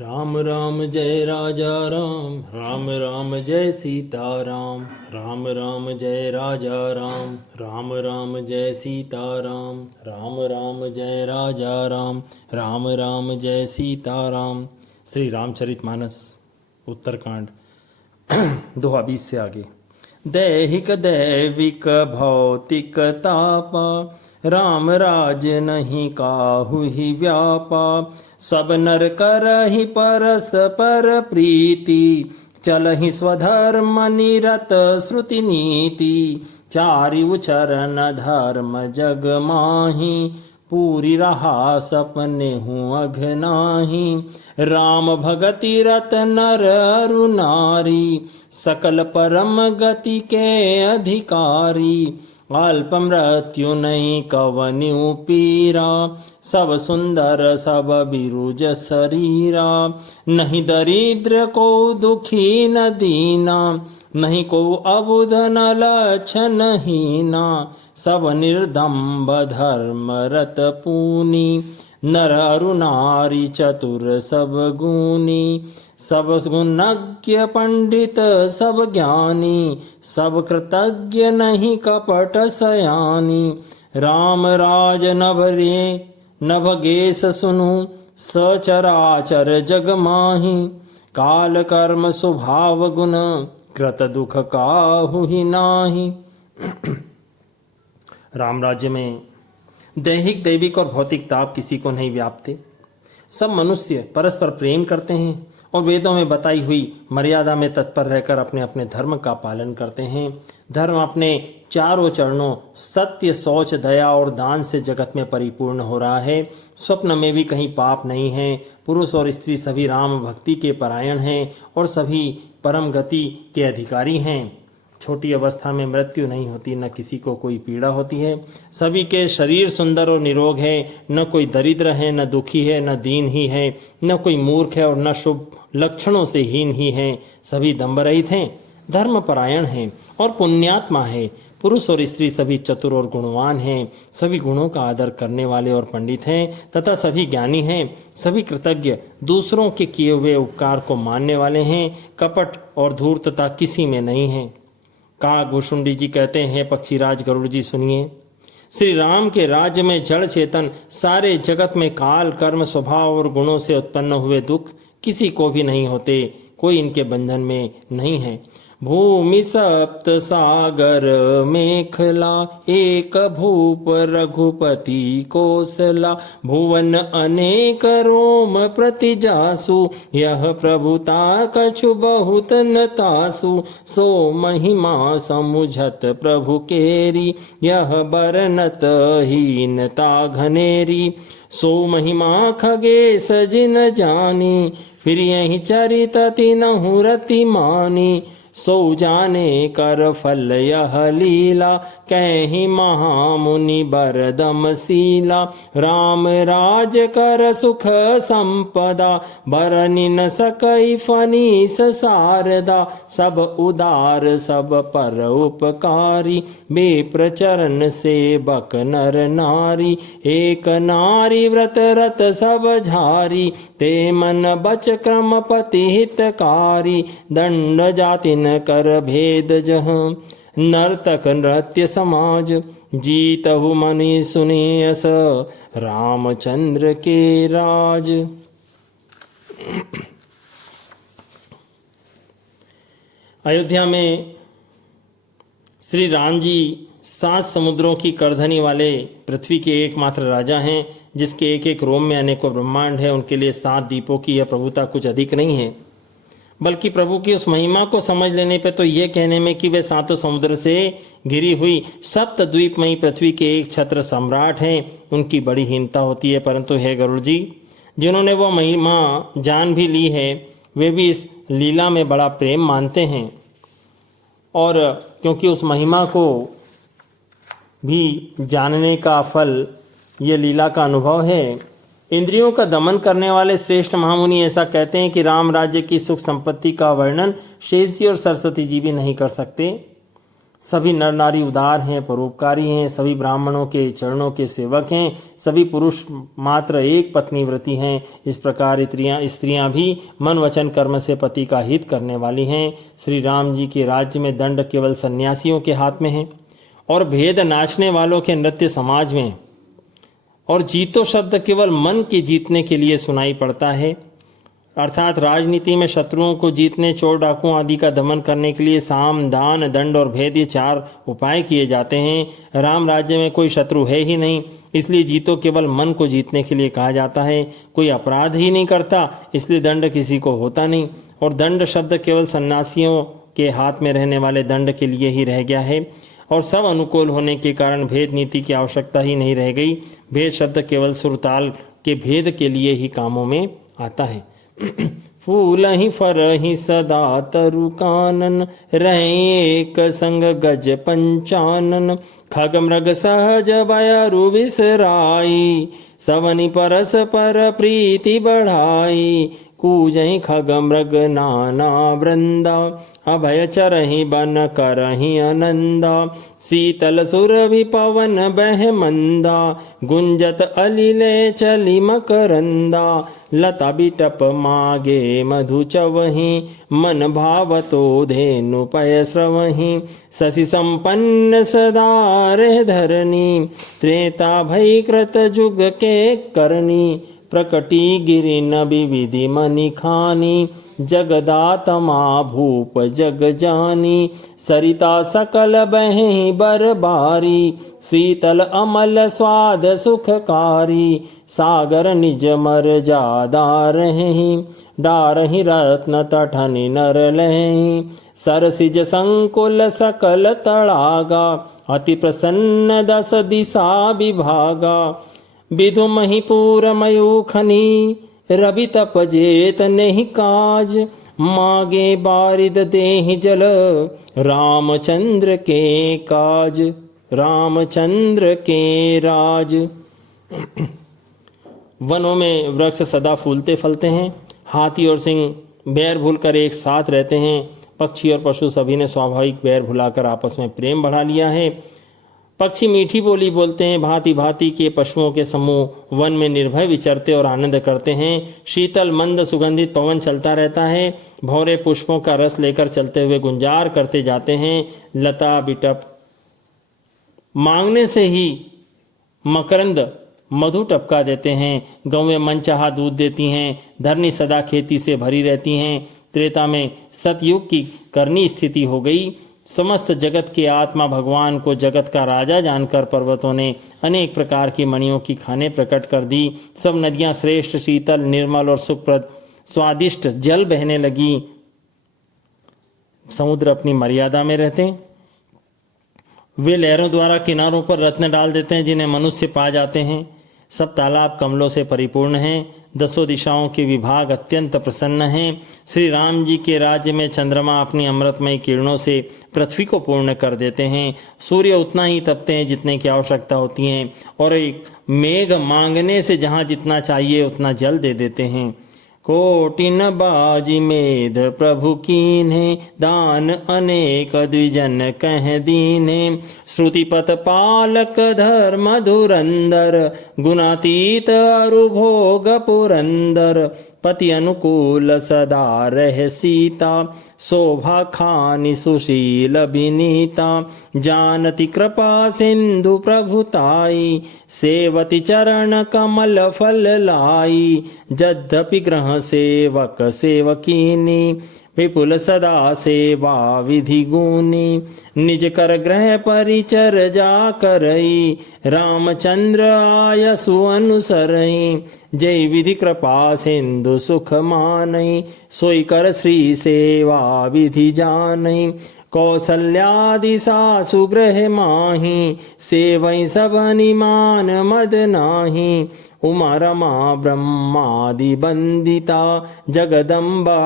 राम राम जय राजा राम, राम राम जय सीता राम, राम राम जय राजा राम, राम राम जय सीता राम, राम राम जय राजा राम, राम राम जय सीता राम। श्री रामचरितमानस उत्तरकांड दोहा 20 से आगे। दैहिक दैविक भौतिक तापा, राम राज नहीं काहु ही व्यापा। सब नर करहि परस्पर प्रीति, चलहि स्वधर्म निरत श्रुति नीति। चारिउ चरण धर्म जग माही, पूरी रहा सपने हूँ अघनाही। राम भगति रत नर अरु नारी, सकल परम गति के अधिकारी। अल्प मृत्यु नहीं कवन्यु पीरा, सब सुंदर सब बिरुज शरीरा। नहीं दरिद्र को दुखी न दीना, नहीं को अबुध न लक्षण हीना। सब निर्दम्ब धर्म रत पूनी, नर अरु नारी चतुर सब गुनी। सब गुणज्ञ पंडित सब ज्ञानी, सब कृतज्ञ नहीं कपट सयानी। राम राज नभरे नभगेश सुनु, सचराचर जग माही। काल कर्म स्वभाव गुण, कृत दुख काहु ही नाही। राम राज्य में दैहिक दैविक और भौतिक ताप किसी को नहीं व्यापते। सब मनुष्य परस्पर प्रेम करते हैं और वेदों में बताई हुई मर्यादा में तत्पर रहकर अपने अपने धर्म का पालन करते हैं। धर्म अपने चारों चरणों सत्य, शौच, दया और दान से जगत में परिपूर्ण हो रहा है। स्वप्न में भी कहीं पाप नहीं है। पुरुष और स्त्री सभी राम भक्ति के परायण हैं और सभी परम गति के अधिकारी हैं। छोटी अवस्था में मृत्यु नहीं होती, न किसी को कोई पीड़ा होती है। सभी के शरीर सुंदर और निरोग है, न कोई दरिद्र है, न दुखी है, न दीन ही है, न कोई मूर्ख है और न शुभ लक्षणों से हीन ही है। सभी दम्भरहित हैं, धर्मपरायण हैं और पुण्यात्मा है। पुरुष और स्त्री सभी चतुर और गुणवान हैं, सभी गुणों का आदर करने वाले और पंडित हैं तथा सभी ज्ञानी हैं। सभी कृतज्ञ, दूसरों के किए हुए उपकार को मानने वाले हैं। कपट और धूर्तता किसी में नहीं है। काग भुषुंडी जी कहते हैं, पक्षीराज गरुड़ जी सुनिए। श्री राम के राज्य में जड़ चेतन सारे जगत में काल कर्म स्वभाव और गुणों से उत्पन्न हुए दुख किसी को भी नहीं होते, कोई इनके बंधन में नहीं है। भूमि सप्त सागर मेखला, एक भूप रघुपति कोसला। भुवन अनेक रोम प्रति जासु, यह प्रभुता कछु बहुत न तासु। सो महिमा समुझत प्रभु केरी, यह बरनत हीनता घनेरी। सो महिमा खगेश जिन जानी, फिर यही चरित तिनहु रति मानी। सो जाने कर फल यह लीला, कहीं महामुनि बरदम शीला। राम राज कर सुख संपदा, बरनि न सकई फनीस शारदा। सब उदार सब पर उपकारी, बेप्रचरण सेवक नर नारी। एक नारी व्रत रत सब झारी, ते मन बच क्रम पति हितकारी। दंड जाति न कर भेद जहाँ, नर्तक नृत्य समाज। जीतहु मनि सुने अस, रामचंद्र के राज। अयोध्या में श्री राम जी 7 समुद्रों की करधनी वाले पृथ्वी के एकमात्र राजा हैं, जिसके एक एक रोम में अनेकों ब्रह्मांड है। उनके लिए 7 द्वीपों की यह प्रभुता कुछ अधिक नहीं है, बल्कि प्रभु की उस महिमा को समझ लेने पे तो ये कहने में कि वे 7 समुद्र से घिरी हुई सप्तद्वीपमयी पृथ्वी के एक छत्र सम्राट हैं, उनकी बड़ी हीनता होती है। परंतु हे गरुड़ जी, जिन्होंने वो महिमा जान भी ली है, वे भी इस लीला में बड़ा प्रेम मानते हैं। और क्योंकि उस महिमा को भी जानने का फल ये लीला का अनुभव है, इंद्रियों का दमन करने वाले श्रेष्ठ महामुनि ऐसा कहते हैं कि राम राज्य की सुख संपत्ति का वर्णन शेष जी और सरस्वती जी भी नहीं कर सकते। सभी नर नारी उदार हैं, परोपकारी हैं, सभी ब्राह्मणों के चरणों के सेवक हैं, सभी पुरुष मात्र एक पत्नी व्रती हैं। इस प्रकार स्त्रियां भी मन वचन कर्म से पति का हित करने वाली हैं। श्री राम जी के राज्य में दंड केवल सन्यासियों के हाथ में है और भेद नाचने वालों के नृत्य समाज में, और जीतो शब्द केवल मन के जीतने के लिए सुनाई पड़ता है। अर्थात राजनीति में शत्रुओं को जीतने, चोर डाकुओं आदि का दमन करने के लिए साम, दान, दंड और भेद, ये 4 उपाय किए जाते हैं। राम राज्य में कोई शत्रु है ही नहीं, इसलिए जीतो केवल मन को जीतने के लिए कहा जाता है। कोई अपराध ही नहीं करता, इसलिए दंड किसी को होता नहीं। और दंड शब्द केवल सन्यासियों के हाथ में रहने वाले दंड के लिए ही रह गया है, और सब अनुकूल होने के कारण भेद नीति की आवश्यकता ही नहीं रह गई। भेद शब्द केवल सुरताल के भेद के लिए ही कामों में आता है। फूल ही फर ही सदा तरु कानन, रहे एक संग गज पंचानन। खग मृग सहज बयरु बिसराई, सवनि परस पर प्रीति बढ़ाई। कूजहि खग मृग नाना वृंदा, अभय चरहि बन करहि आनंदा। शीतल सुरभि पवन बह मंदा, गुंजत अलिले चली मकरंदा। लता बिटप मागे मधु चवहि, मन भावतो धेनु पय स्रवहि। शशि संपन्न सदा रह धरनी, त्रेता भय कृत जुग के करनी। प्रकटी गिरि नबि विधि मनि खानी, जगदातमा भूप जग जानी। सरिता सकल बहि बरबारी, शीतल अमल स्वाद सुखकारी। सागर निज मर जादा रहि, डारहि रत्न तठनि नर लहि। सरसिज संकुल सकल तड़ागा, अति प्रसन्न 10 दिशा विभागा। विधु महिपूर मयूखनी, रवि तप जेत नहीं काज। मागे बारिद देहि जल, रामचंद्र के काज। रामचंद्र के राज। वनों में वृक्ष सदा फूलते फलते हैं। हाथी और सिंह बैर भूलकर एक साथ रहते हैं। पक्षी और पशु सभी ने स्वाभाविक बैर भुलाकर आपस में प्रेम बढ़ा लिया है। पक्षी मीठी बोली बोलते हैं, भांति भांति के पशुओं के समूह वन में निर्भय विचरते और आनंद करते हैं। शीतल मंद सुगंधित पवन चलता रहता है, भौरे पुष्पों का रस लेकर चलते हुए गुंजार करते जाते हैं। लता बिटप मांगने से ही मकरंद मधु टपका देते हैं। गौवें मनचाहा दूध देती हैं। धरनी सदा खेती से भरी रहती हैं। त्रेता में सतयुग की करनी स्थिति हो गई। समस्त जगत के आत्मा भगवान को जगत का राजा जानकर पर्वतों ने अनेक प्रकार की मणियों की खानें प्रकट कर दी। सब नदियां श्रेष्ठ, शीतल, निर्मल और सुखप्रद स्वादिष्ट जल बहने लगी। समुद्र अपनी मर्यादा में रहते, वे लहरों द्वारा किनारों पर रत्न डाल देते हैं जिन्हें मनुष्य पा जाते हैं। सब तालाब कमलों से परिपूर्ण हैं। 10 दिशाओं के विभाग अत्यंत प्रसन्न हैं। श्री राम जी के राज्य में चंद्रमा अपनी अमृतमय किरणों से पृथ्वी को पूर्ण कर देते हैं। सूर्य उतना ही तपते हैं जितने की आवश्यकता होती है, और एक मेघ मांगने से जहाँ जितना चाहिए उतना जल दे देते हैं। कोटिन बाजी मेध प्रभु कीन्हे, दान अनेक द्विजन कह दीने। श्रुतिपथ पालक धर्म धुरंदर, गुणातीत अरु भोग पुरंदर। पति अनुकूल सदा रह सीता, शोभा खानी सुशील विनीता। जानती कृपा सिंधु प्रभुताई, सेवति चरण कमल फल लाई। यद्यपि ग्रह सेवक सेवकीनी, विपुल सदा सेवा विधि गुनी। निज कर ग्रह परिचर जा करई, रामचंद्र आयसु अनुसरई। जय विधि कृपा सिंधु सुख मानई, सोई कर श्री सेवा विधि जानई। कौसल्यादि सासु गृह माही, सेवई सब निमान मद नाही। उमा रमा ब्रह्मादि बंदिता, जगदम्बा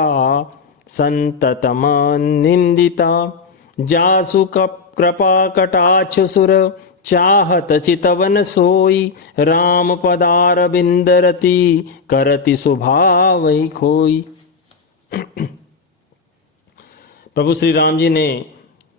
संततम निंदिता। जासु कृपा कटाक्ष सुर, चाहत चितवन सोई। राम पदार बिंदरती, करति स्वभाव ही खोई। प्रभु श्री राम जी ने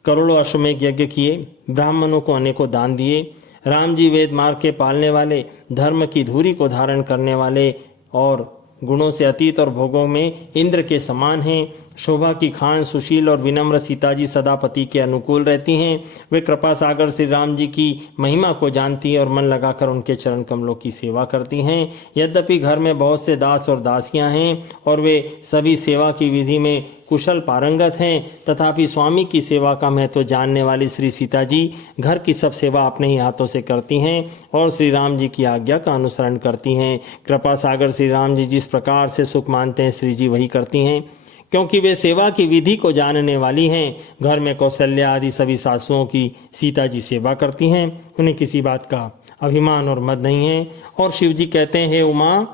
करोड़ों अश्वमेध यज्ञ किए, ब्राह्मणों को अनेकों दान दिए। राम जी वेद मार्ग के पालने वाले, धर्म की धुरी को धारण करने वाले और गुणों से अतीत और भोगों में इंद्र के समान हैं। शोभा की खान, सुशील और विनम्र सीता जी सदा पति के अनुकूल रहती हैं। वे कृपा सागर श्री राम जी की महिमा को जानती हैं और मन लगाकर उनके चरण कमलों की सेवा करती हैं। यद्यपि घर में बहुत से दास और दासियां हैं और वे सभी सेवा की विधि में कुशल पारंगत हैं, तथापि स्वामी की सेवा का महत्व जानने वाली श्री सीता जी घर की सब सेवा अपने ही हाथों से करती हैं और श्री राम जी की आज्ञा का अनुसरण करती हैं। कृपा सागर श्री राम जी जिस प्रकार से सुख मानते हैं, श्री जी वही करती हैं, क्योंकि वे सेवा की विधि को जानने वाली हैं। घर में कौशल्या आदि सभी सासुओं की सीता जी सेवा करती हैं। उन्हें किसी बात का अभिमान और मद नहीं है। और शिव जी कहते हैं, हे उमा,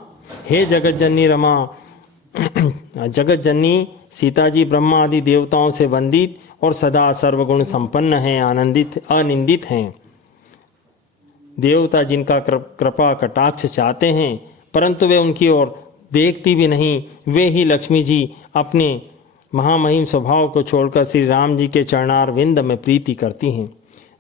हे जगत जननी रमा, जगत जननी सीता जी ब्रह्मा आदि देवताओं से वंदित और सदा सर्वगुण संपन्न हैं, अनिंदित हैं। देवता जिनका कृपा कटाक्ष चाहते हैं, परंतु वे उनकी ओर देखती भी नहीं। वे ही लक्ष्मी जी अपने महामहिम स्वभाव को छोड़कर श्री राम जी के चरणार विंद में प्रीति करती हैं।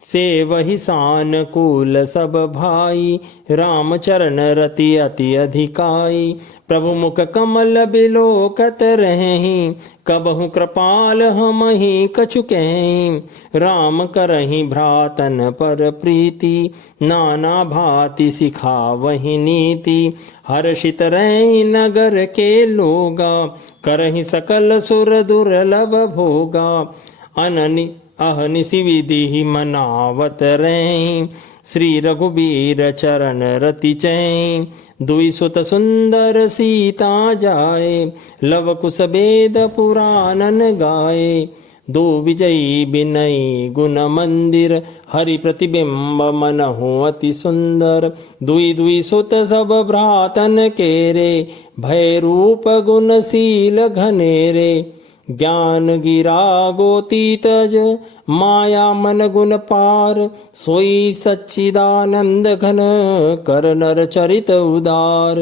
से वही सानुकूल सब भाई, राम चरण रति अति अधिकाई। प्रभु मुख कमल बिलोकत रहें, कबहु कृपाल हम ही कछु कहें। राम करहि भ्रातन पर प्रीति, नाना भांति सिखावहि नीति। हर्षित रहि नगर के लोगा, करहि सकल सुर दुर्लभ भोगा। अहनिशि विधि मनावत रहीं, श्री रघुबीर चरण रति चैं। दुई सुत सुंदर सीता जाए, लव कुश वेद पुराणन गाए। दो विजयी बिनई गुण मंदिर, हरि प्रतिबिंब मनहु अति सुंदर। दुई दुई सुत सब भ्रातन केरे, भय रूप गुणशील घनेरे। ज्ञान गिरा गोतीतज, माया मन गुण पार। सोई सच्चिदानंद घन, कर नर चरित उदार।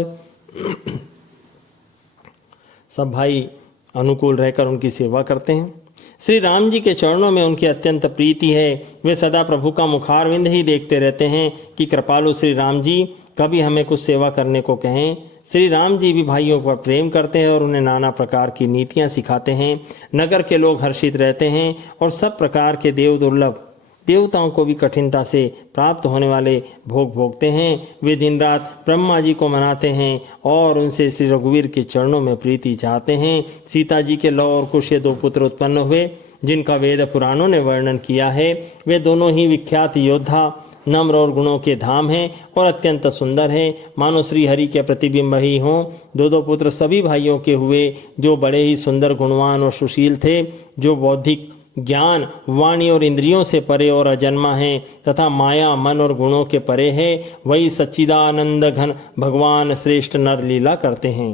सब भाई अनुकूल रहकर उनकी सेवा करते हैं। श्री राम जी के चरणों में उनकी अत्यंत प्रीति है। वे सदा प्रभु का मुखारविंद ही देखते रहते हैं कि कृपालु श्री राम जी कभी हमें कुछ सेवा करने को कहें। श्री राम जी भी भाइयों पर प्रेम करते हैं और उन्हें नाना प्रकार की नीतियां सिखाते हैं। नगर के लोग हर्षित रहते हैं और सब प्रकार के दुर्लभ देवताओं को भी कठिनता से प्राप्त होने वाले भोग भोगते हैं। वे दिन रात ब्रह्मा जी को मनाते हैं और उनसे श्री रघुवीर के चरणों में प्रीति चाहते हैं। सीता जी के लव और कुश दो पुत्र उत्पन्न हुए, जिनका वेद पुराणों ने वर्णन किया है। वे दोनों ही विख्यात योद्धा, नम्र और गुणों के धाम हैं और अत्यंत सुंदर हैं, मानो श्री हरि के प्रतिबिंब ही हों। दो पुत्र सभी भाइयों के हुए, जो बड़े ही सुंदर, गुणवान और सुशील थे, जो बौद्धिक ज्ञान, वाणी और इंद्रियों से परे और अजन्मा है तथा माया, मन और गुणों के परे है। वही सच्चिदानंद घन भगवान श्रेष्ठ नर लीला करते हैं।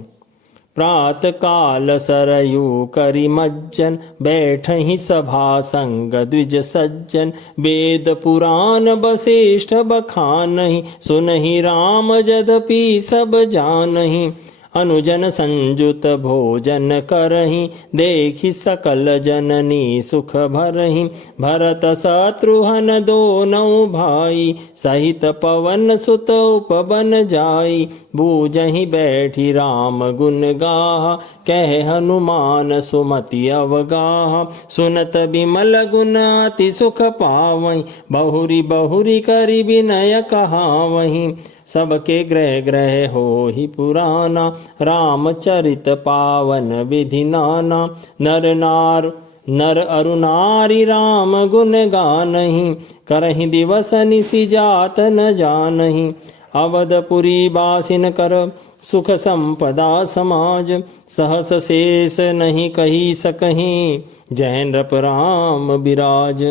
प्रात काल सरयू करि मज्जन, बैठहि सभा संग द्विज सज्जन। वेद पुराण वशिष्ठ बखानहि, सुनहि राम जदपि सब जानहि। अनुजन संजुत भोजन करहि, देखि सकल जननी सुख भरहि। भरत शत्रुघ्न दोनों भाई, सहित पवन सुत उपवन जाई। बूझहि बैठी राम गुण गाहा, कह हनुमान सुमति अवगाहा। सुनत बिमल गुण अति सुख पावहीं, बहुरी बहुरी करि विनय कहावहीं। सबके ग्रह ग्रह हो ही पुराना, रामचरित पावन विधि नाना। नर अरु नारी राम गुण गानहि, करहि दिवस निशि जात न जानहि। अवधपुरी बासिन कर सुख संपदा समाज, सहस शेष नहीं कही सकहीं, जय नृप राम विराज।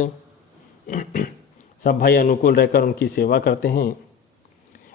सब भाई अनुकूल रहकर उनकी सेवा करते हैं।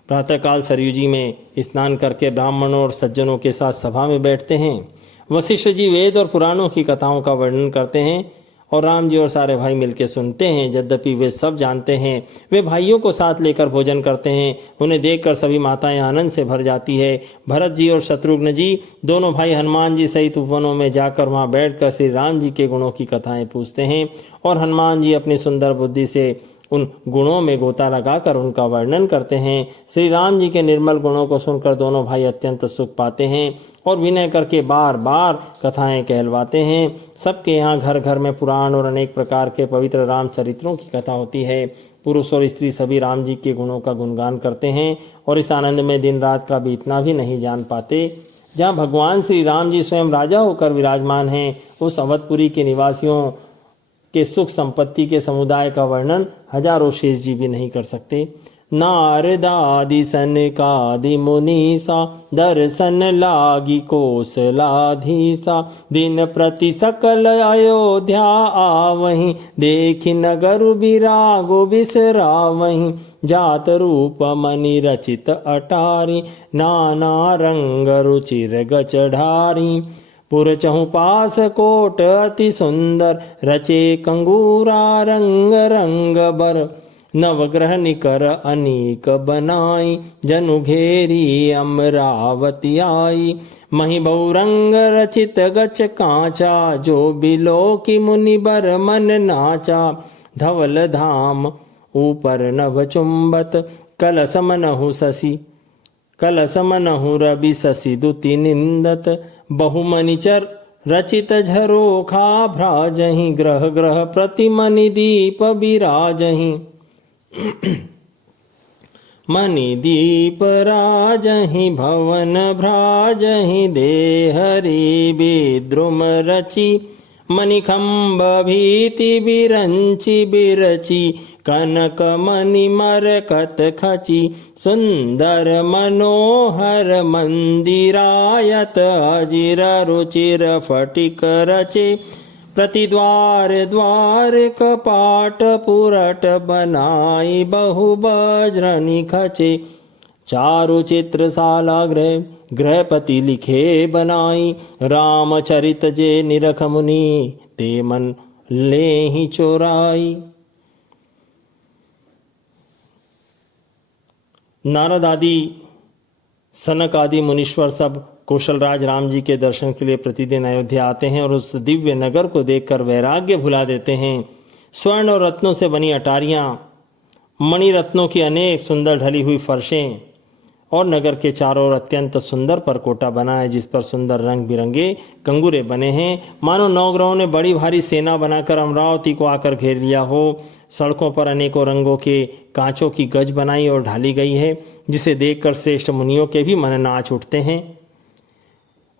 प्रातःकाल सरयू जी में स्नान करके ब्राह्मणों और सज्जनों के साथ सभा में बैठते हैं। वशिष्ठ जी वेद और पुराणों की कथाओं का वर्णन करते हैं और राम जी और सारे भाई मिलकर सुनते हैं। यद्यपि वे सब जानते हैं, वे भाइयों को साथ लेकर भोजन करते हैं। उन्हें देखकर सभी माताएं आनंद से भर जाती है। भरत जी और शत्रुघ्न जी दोनों भाई हनुमान जी सहित उपवनों में जाकर वहां बैठकर श्री राम जी के गुणों की कथाएं पूछते हैं और हनुमान जी अपनी सुंदर बुद्धि से उन गुणों में गोता लगाकर उनका वर्णन करते हैं। श्री राम जी के निर्मल गुणों को सुनकर दोनों भाई अत्यंत सुख पाते हैं और विनय करके बार बार कथाएं कहलवाते हैं। सबके यहाँ घर घर में पुराण और अनेक प्रकार के पवित्र राम चरित्रों की कथा होती है। पुरुष और स्त्री सभी राम जी के गुणों का गुणगान करते हैं और इस आनंद में दिन रात का बीतना भी नहीं जान पाते। जहाँ भगवान श्री राम जी स्वयं राजा होकर विराजमान हैं, उस अवधपुरी के निवासियों के सुख संपत्ति के समुदाय का वर्णन हजारों शेष जी भी नहीं कर सकते। नारदादि सनकादि मुनीसा दर्शन लागी कोसलाधीसा दिन प्रति सकल अयोध्या आवहीं देखि नगर विरागो बिसरावहीं जात रूप मणि रचित अटारी नाना रंग रुचिर गचढ़ारी पुर चहुपास कोट अति सुंदर रचे कंगूरा रंग रंग बर नवग्रह निकर अनेक बनाई जनु घेरी अमरावती आई मही बहुरंग रचित गच कांचा जो बिलो की मुनि बर मन नाचा धवल धाम ऊपर नभ चुंबत कलश मनहु शशि कलश मनहु रवि शशि दुति निंदत बहुमनिचर रचित झरोखा भ्राजहि ग्रह ग्रह प्रतिमनि दीप विराजहि मणि दीप राजहि भवन भ्राजहि देहरि विद्रुम रचि मणिखंब भीति बिरंचि बिरचि कनक मणि मरकत खचि सुंदर मनोहर मंदिरायत अजिर रुचिर फटिक रचे प्रतिद्वार द्वार कपाट पुरट बनाई बहु बज्रनि खचे चारु चित्रशाला गृह गृहपति लिखे बनाई रामचरित जे निरख मुनि ते मन ले ही चोराई। नारद आदि सनक आदि मुनीश्वर सब कौशलराज राम जी के दर्शन के लिए प्रतिदिन अयोध्या आते हैं और उस दिव्य नगर को देखकर वैराग्य भुला देते हैं। स्वर्ण और रत्नों से बनी अटारियां, मणि रत्नों की अनेक सुंदर ढली हुई फर्शें और नगर के चारों ओर अत्यंत सुंदर परकोटा बना है जिस पर सुंदर रंग बिरंगे कंगूरे बने हैं। मानो नवग्रहों ने बड़ी भारी सेना बनाकर अमरावती को आकर घेर लिया हो। सड़कों पर अनेकों रंगों के कांचों की गज बनाई और ढाली गई है जिसे देखकर श्रेष्ठ मुनियों के भी मन नाच उठते हैं।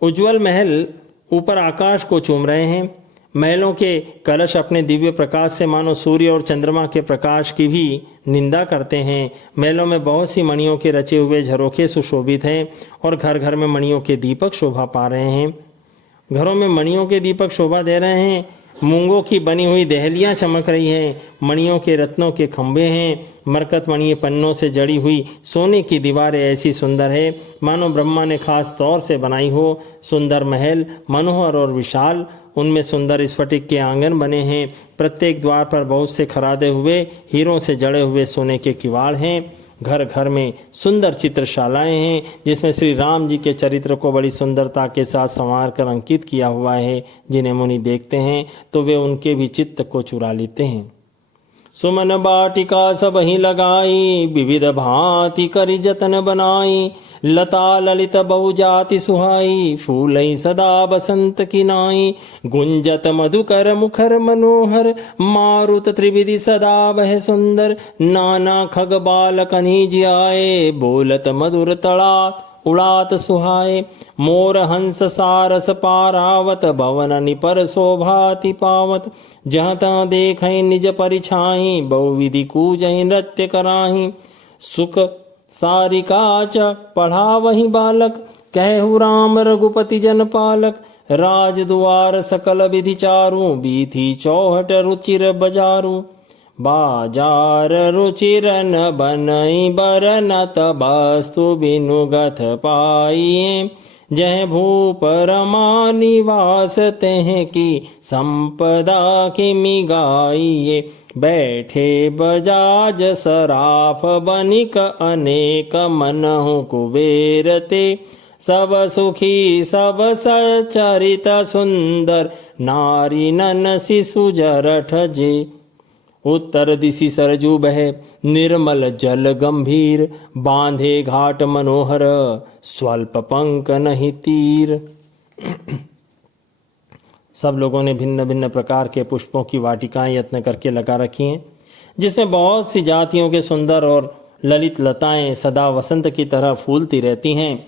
उज्जवल महल ऊपर आकाश को चूम रहे हैं। महलों के कलश अपने दिव्य प्रकाश से मानो सूर्य और चंद्रमा के प्रकाश की भी निंदा करते हैं। महलों में बहुत सी मणियों के रचे हुए झरोखे सुशोभित हैं और घर घर में मणियों के दीपक शोभा पा रहे हैं। घरों में मणियों के दीपक शोभा दे रहे हैं। मूंगों की बनी हुई देहलियां चमक रही हैं। मणियों के रत्नों के खंभे हैं। मरकत मणि पन्नों से जड़ी हुई सोने की दीवारें ऐसी सुंदर है मानो ब्रह्मा ने खास तौर से बनाई हो। सुंदर महल मनोहर और विशाल, उनमें सुंदर स्फटिक के आंगन बने हैं। प्रत्येक द्वार पर बहुत से खरादे हुए हीरों से जड़े हुए सोने के किवाड़ हैं। घर घर में सुंदर चित्रशालाएं हैं जिसमें श्री राम जी के चरित्र को बड़ी सुंदरता के साथ संवार कर अंकित किया हुआ है। जिन्हें मुनि देखते हैं तो वे उनके भी चित्त को चुरा लेते हैं। सुमन बाटिका सब ही लगाई विविध भांति करि जतन बनाई लता ललित बहुजाति सुहाई फूलई सदा बसंत की नाई गुंजत मधुकर मुखर मनोहर मारुत त्रिविधि सदा वह सुंदर नाना खग बाल कनीज आए बोलत मधुर तड़ात उड़ात सुहाए मोर हंस सारस पारावत भवन निपर शोभाति पावत जहाँ तहाँ देखई निज परिछाई बहुविधि कूजहि नृत्य कराही सुख सारिका च पढ़ावहि बालक कहु राम रघुपति जन पालक राज दुआर सकल विधि चारू बीथी चौहट रुचिर बजारू बाजार रुचिर न बनई बरनत वस्तु बिनु गथ पाइए जह भूप रमा निवास तेह की संपदा किमि गाइए। बैठे बजाज सराफ बनिक अनेक मनहु कुबेर ते। सब सुखी सब सचरित सुंदर नारी नन शिशु जरठ जे। उत्तर दिशि सरजू बह निर्मल जल गंभीर। बांधे घाट मनोहर स्वल्प पंक नहीं तीर। सब लोगों ने भिन्न भिन्न प्रकार के पुष्पों की वाटिकाएं यत्न करके लगा रखी हैं, जिसमें बहुत सी जातियों के सुंदर और ललित लताएं सदा वसंत की तरह फूलती रहती हैं।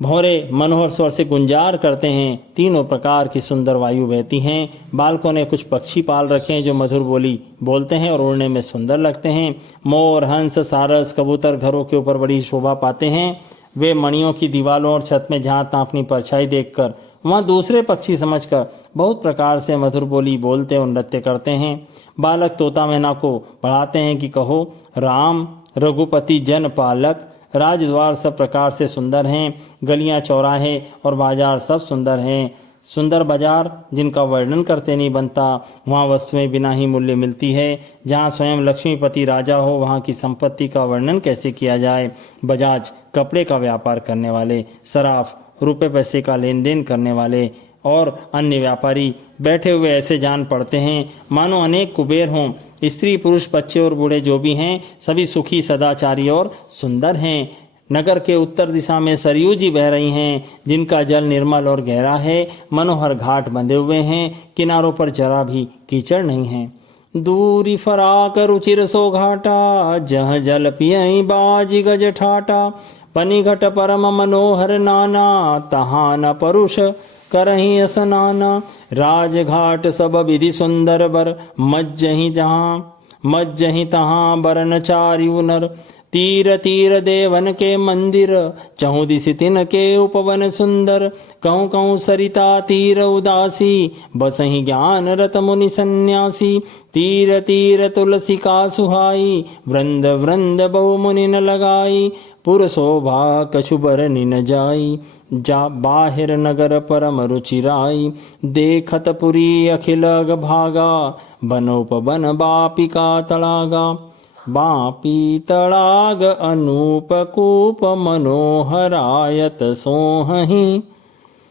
भौरे मनोहर स्वर से गुंजार करते हैं। तीनों प्रकार की सुंदर वायु बहती हैं। बालकों ने कुछ पक्षी पाल रखे हैं जो मधुर बोली बोलते हैं और उड़ने में सुंदर लगते हैं। मोर, हंस, सारस, कबूतर घरों के ऊपर बड़ी शोभा पाते हैं। वे मणियों की दीवारों और छत में जहाँ तहाँ अपनी परछाई देखकर वहाँ दूसरे पक्षी समझकर बहुत प्रकार से मधुर बोली बोलते और नृत्य करते हैं। बालक तोता मैना को पढ़ाते हैं कि कहो, राम रघुपति जन पालक। राजद्वार सब प्रकार से सुंदर हैं। गलियां, चौराहे और बाजार सब सुंदर हैं। सुंदर बाजार जिनका वर्णन करते नहीं बनता, वहाँ वस्तुएं बिना ही मूल्य मिलती है। जहाँ स्वयं लक्ष्मीपति राजा हो, वहाँ की संपत्ति का वर्णन कैसे किया जाए। बजाज कपड़े का व्यापार करने वाले, सराफ रुपए पैसे का लेन देन करने वाले और अन्य व्यापारी बैठे हुए ऐसे जान पड़ते हैं मानो अनेक कुबेर हों। स्त्री पुरुष बच्चे और बूढ़े जो भी हैं सभी सुखी सदाचारी और सुंदर हैं। नगर के उत्तर दिशा में सरयू जी बह रही हैं, जिनका जल निर्मल और गहरा है। मनोहर घाट बंधे हुए हैं, किनारों पर जरा भी कीचड़ नहीं है। दूरी फराक रुचिर सो घाटा, जह जल पियई बाजी गज ठाटा। पनिघट परम मनोहर नाना, तहाँ न परुष करही स्नाना। राजघाट सब विधि सुंदर बर, मज्जहि जहाँ मज्जहि तहाँ बरन चारियु नर। तीर तीर देवन के मंदिर, चहु दिशि तिन के उपवन सुंदर। कहूँ कहूँ सरिता तीर उदासी, बसहि ज्ञान रत मुनि सन्यासी। तीर तीर तुलसी का सुहाई, वृंद वृंद बहु मुनि न लगाई। पुर शोभा कछु बरनि न जाई, जा बाहिर नगर परम रुचिराई। देखत पुरी अखिल भागा, बनोपवन बापिका तड़ागा। बापी तड़ाग अनूप कूप, मनोहरायत सोहहि।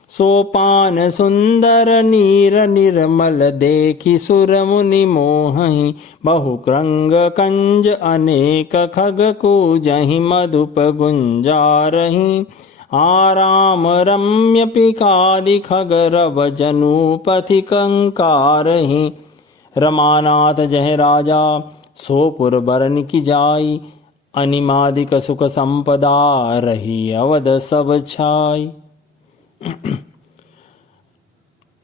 सोपान सुंदर नीर निर्मल, देखी सुर मुनि मोहहि। बहुक्रंग कंज अनेक खग कूजहि, मधुप गुंजारहि। आराम रम्य पिकादि खग रव जनुपथि कंकारहि। रमानाथ जय राजा, सोपुर बरन की जाई। अनिमादिक सुख संपदा, रही अवध सब छाई।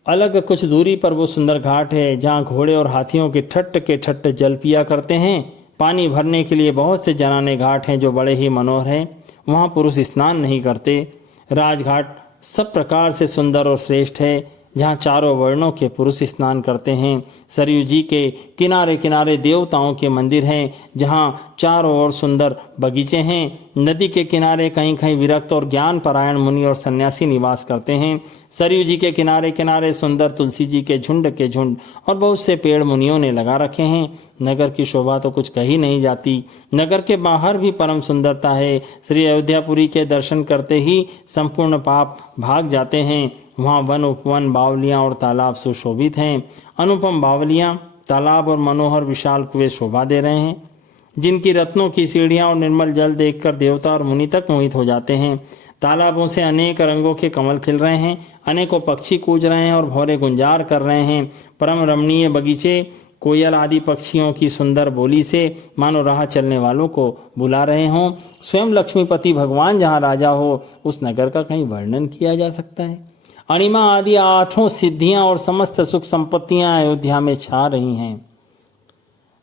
अलग कुछ दूरी पर वो सुंदर घाट है जहाँ घोड़े और हाथियों के ठट्ट जल पिया करते हैं। पानी भरने के लिए बहुत से जनाने घाट हैं जो बड़े ही मनोहर हैं। वहाँ पुरुष स्नान नहीं करते। राजघाट सब प्रकार से सुंदर और श्रेष्ठ है, जहाँ चारों वर्णों के पुरुष स्नान करते हैं। सरयू जी के किनारे किनारे देवताओं के मंदिर हैं, जहाँ चारों ओर सुंदर बगीचे हैं। नदी के किनारे कहीं कहीं विरक्त और ज्ञान परायण मुनि और सन्यासी निवास करते हैं। सरयू जी के किनारे किनारे सुंदर तुलसी जी के झुंड और बहुत से पेड़ मुनियों ने लगा रखे हैं। नगर की शोभा तो कुछ कही नहीं जाती। नगर के बाहर भी परम सुंदरता है। श्री अयोध्यापुरी के दर्शन करते ही संपूर्ण पाप भाग जाते हैं। वहाँ वन उपवन बावलियाँ और तालाब सुशोभित हैं। अनुपम बावलियाँ, तालाब और मनोहर विशाल कुएं शोभा दे रहे हैं, जिनकी रत्नों की सीढ़ियाँ और निर्मल जल देखकर देवता और मुनि तक मोहित हो जाते हैं। तालाबों से अनेक रंगों के कमल खिल रहे हैं, अनेकों पक्षी कूज रहे हैं और भौरे गुंजार कर रहे हैं। परम रमणीय बगीचे कोयल आदि पक्षियों की सुंदर बोली से मानो राह चलने वालों को बुला रहे हों। स्वयं लक्ष्मीपति भगवान जहाँ राजा हो, उस नगर का कहीं वर्णन किया जा सकता है। अणिमा आदि 8 सिद्धियां और समस्त सुख संपत्तियां अयोध्या में छा रही हैं।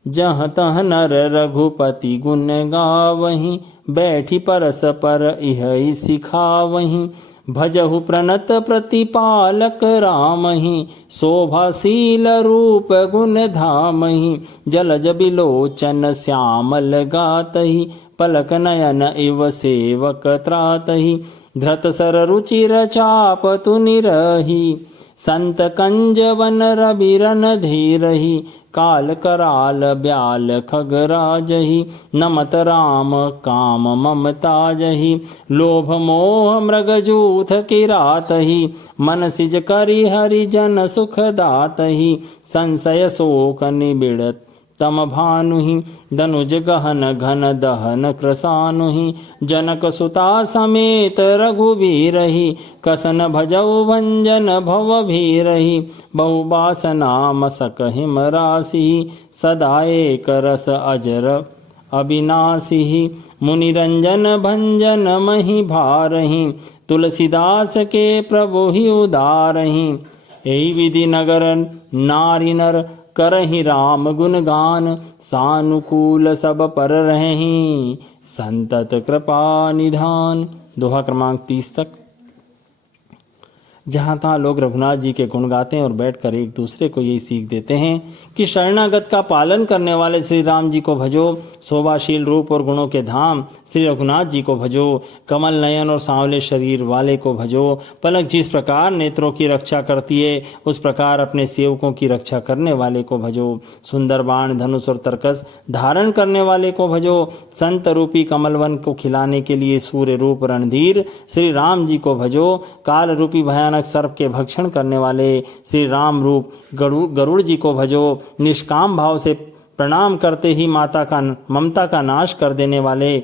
जहाँ तह नर रघुपति गुण गावहीं, बैठी परस पर इह सिखावहीं। भजहु प्रणत प्रतिपालक रामहि, शोभाशील रूप गुण धामहि। जलज बिलोचन श्यामल गातहि, पलक नयन इव सेवक त्रातहि। धृत सर रुचिर चाप तु निरही, संत कंज वन रबिरन धीरही, काल कराल ब्याल खगराजही, नमत राम काम ममता जही, लोभ मोह मृग जूथ किरातही, मन सिज करि हरि जन सुख दातही, संशय शोक निबिड़त तम भानुहि, धनुज गहन घन दहन कृसानुहि, जनक सुता समेत रघुवीरहि, कसन भजऊ भंजन भव भीरहि, बहुबासना मसक हिम राशि, सदा एक रस अजर अविनाशी, मुनिरंजन भंजन महि भारहि, तुलसीदास के प्रभु ही उदारहि, एहि विधि नगर नारी नर करहि राम गुणगान, सानुकूल सब पर रहहि, संतत कृपा निधान। दोहा क्रमांक 30 तक। जहाँ तहाँ लोग रघुनाथ जी के गुण गाते हैं और बैठकर एक दूसरे को यही सीख देते हैं कि शरणागत का पालन करने वाले श्री राम जी को भजो, शोभाशील रूप और गुणों के धाम श्री रघुनाथ जी को भजो, कमल नयन और सांवले शरीर वाले को भजो, पलक जिस प्रकार नेत्रों की रक्षा करती है उस प्रकार अपने सेवकों की रक्षा करने वाले को भजो, सुंदर बाण धनुष और तरकस धारण करने वाले को भजो, संत रूपी कमलवन को खिलाने के लिए सूर्य रूप रणधीर श्री राम जी को भजो, काल रूपी भयानक सर्प के भक्षण करने वाले श्री राम रूप गरुड़ जी को भजो, निष्काम भाव से प्रणाम करते ही ममता का नाश कर देने वाले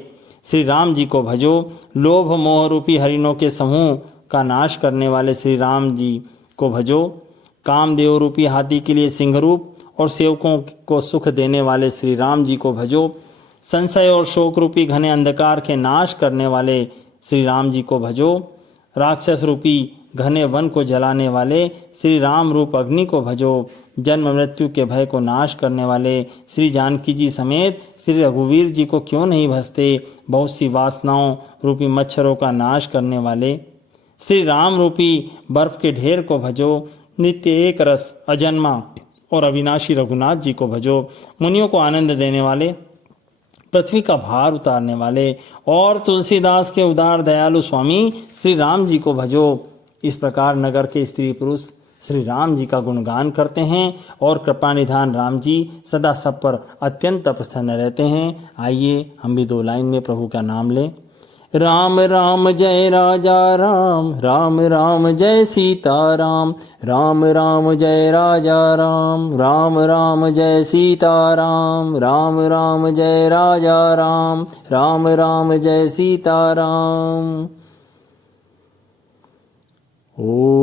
श्री राम जी को भजो, लोभ मोह रूपी हरिणों के समूह का नाश करने वाले श्री राम जी को भजो, कामदेव रूपी हाथी के लिए सिंह रूप और सेवकों को सुख देने वाले श्री राम जी को भजो, संशय और शोक रूपी घने अंधकार के नाश करने वाले श्री राम जी को भजो, राक्षस रूपी घने वन को जलाने वाले श्री राम रूप अग्नि को भजो, जन्म मृत्यु के भय को नाश करने वाले श्री जानकी जी समेत श्री रघुवीर जी को क्यों नहीं भजते, बहुत सी वासनाओं रूपी मच्छरों का नाश करने वाले श्री राम रूपी बर्फ के ढेर को भजो, नित्य एक रस अजन्मा और अविनाशी रघुनाथ जी को भजो, मुनियों को आनंद देने वाले, पृथ्वी का भार उतारने वाले और तुलसीदास के उदार दयालु स्वामी श्री राम जी को भजो। इस प्रकार नगर के स्त्री पुरुष श्री राम जी का गुणगान करते हैं और कृपा निधान राम जी सदा सब पर अत्यंत प्रसन्न रहते हैं। आइए हम भी 2 लाइन में प्रभु का नाम लें। राम राम जय राजा राम, राम राम जय सीता राम, राम राम जय राजा राम, राम राम जय सीता राम, राम राम जय राजा राम, राम राम जय सीता राम। ओ